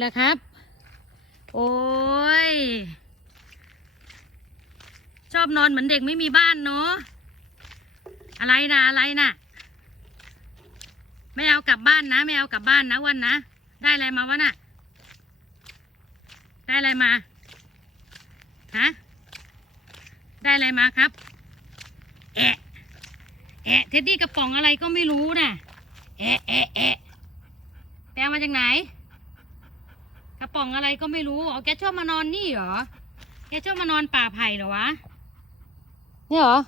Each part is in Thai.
แล้วครับ โอ้ย ชอบนอนเหมือนเด็กไม่มีบ้านเนาะ อะไรนะอะไรนะไม่เอากลับบ้านนะไม่เอากลับบ้านนะวันนะ ได้อะไรมาวะน่ะ ได้อะไรมา ฮะ ได้อะไรมาครับ แอะแอะเท็ดดี้กระป๋องอะไรก็ไม่รู้น่ะ แอะแอะแอะแปลมาจากไหน กระป๋องอะไรก็ไม่รู้อ๋อแกชอบมานอนนี่เหรอ แกชอบมานอนป่าไผ่เหรอวะ เนี่ยเหรอ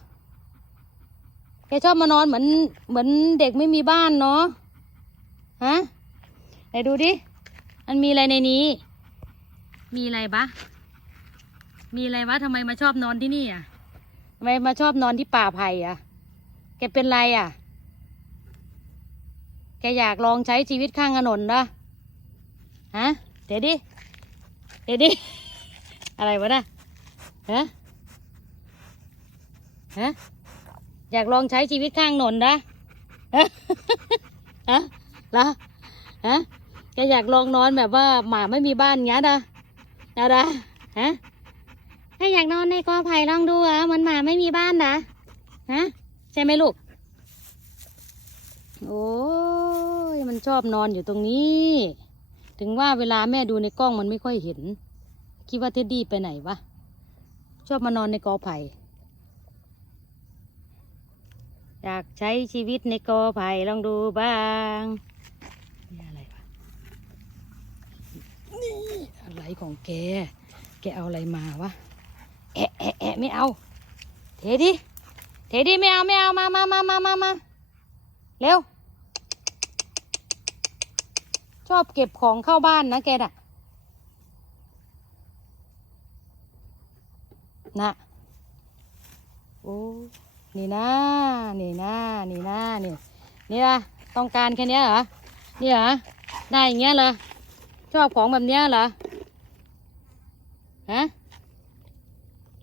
แกชอบมานอนเหมือนเหมือนเด็กไม่มีบ้านเนาะ ฮะ ไหนดูดิ มันมีอะไรในนี้ มีอะไรปะมีอะไรวะทำไมมาชอบนอนที่นี่อะทำไมมาชอบนอนที่ป่าไผ่อะ แกเป็นไรอะ แกอยากลองใช้ชีวิตข้างถนนนะฮะ เดี๋ยดิเดี๋ยดิอะไรวะน่ะฮะฮะอยากลองใช้ชีวิตข้างนนนะฮะฮะเหรอฮะแกอยากลองนอนแบบว่าหมาไม่มีบ้านเงี้ยนะนะนะฮะถ้าอยากนอนในกอไผ่ลองดูอะมันหมาไม่มีบ้านนะฮะใช่ไหมลูกโอ้ยมันชอบนอนอยู่ตรงนี้ ถึงว่าเวลาแม่ดูในกล้องมันไม่ค่อยเห็น คิดว่าเท็ดดี้ไปไหนวะ ชอบมานอนในกอไผ่ อยากใช้ชีวิตในกอไผ่ลองดูบ้างนี่อะไรวะ นี่อะไรของแก แกเอาอะไรมาวะ แอะแอะแอะไม่เอา เทดิเทดิไม่เอาไม่เอามามามามามามาเร็ว ชอบเก็บของเข้าบ้านนะแกน่ะนะโอ้นี่นะนี่นะนี่นะนี่นี่ละต้องการแค่นี้เหรอนี่เหรอได้อย่างเงี้ยเหรอชอบของแบบเนี้ยเหรอฮะ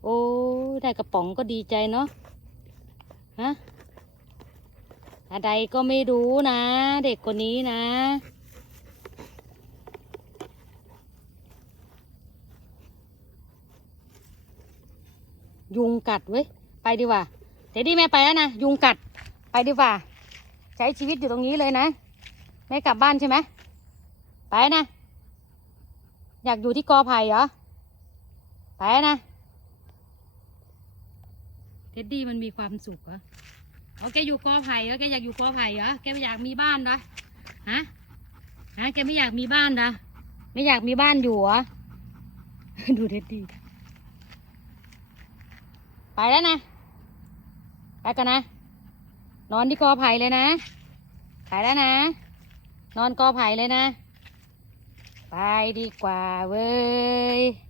โอ้ได้กระป๋องก็ดีใจเนาะฮะอะไรก็ไม่รู้นะ เด็กคนนี้นะ ยุงกัดเว้ย ไปดีกว่าเดี๋ยวดิแม่ไปแล้วนะ ยุงกัด ไปดีกว่า ใช้ชีวิตอยู่ตรงนี้เลยนะ ไม่กลับบ้านใช่ไหม ไปนะ อยากอยู่ที่กอไผ่เหรอ ไปนะ เท็ดดี้มันมีความสุขเหรอเอาแกอยู่กอไผ่เหรอ แกอยากอยู่กอไผ่เหรอ แกไม่อยากมีบ้านเหรอ ฮะ ฮะ แกไม่อยากมีบ้านเหรอ ไม่อยากมีบ้านอยู่เหรอ ดูเท็ดดี้ ไปแล้วนะ ไปกันนะ นอนที่กอไผ่เลยนะ ไปแล้วนะ นอนกอไผ่เลยนะ ไปดีกว่าเว้ย